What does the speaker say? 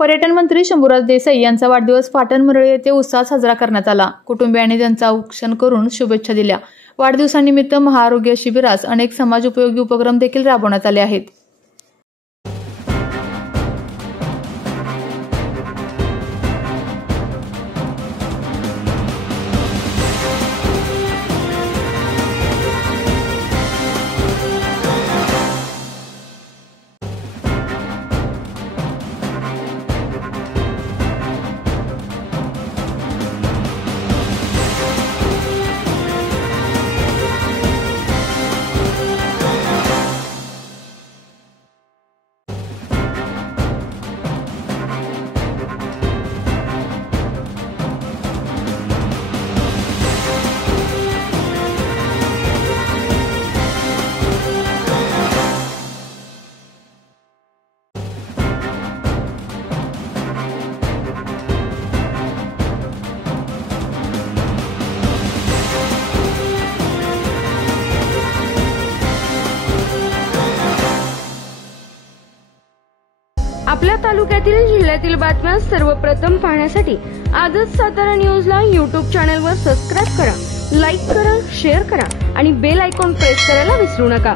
पर्यटन मंत्री शंभूराज देसाई यांचा वाढदिवस पाटण मुरळी येथे उत्साहात साजरा करण्यात आला। कुटुंबियांनी त्यांचा औक्षण करून शुभेच्छा दिल्या। वाढदिवसानिमित्त महाआरोग्य शिबिरास अनेक समाज उपयोगी उपक्रम देखील राबवण्यात आले आहेत। आपल्या तालुक्यातील जिल्ह्यातील बातम्या सर्वप्रथम पाहण्यासाठी आजच सातारा न्यूजला YouTube चॅनलवर सबस्क्राइब करा, लाईक करा, शेअर करा आणि बेल आयकॉन प्रेस करायला विसरू नका।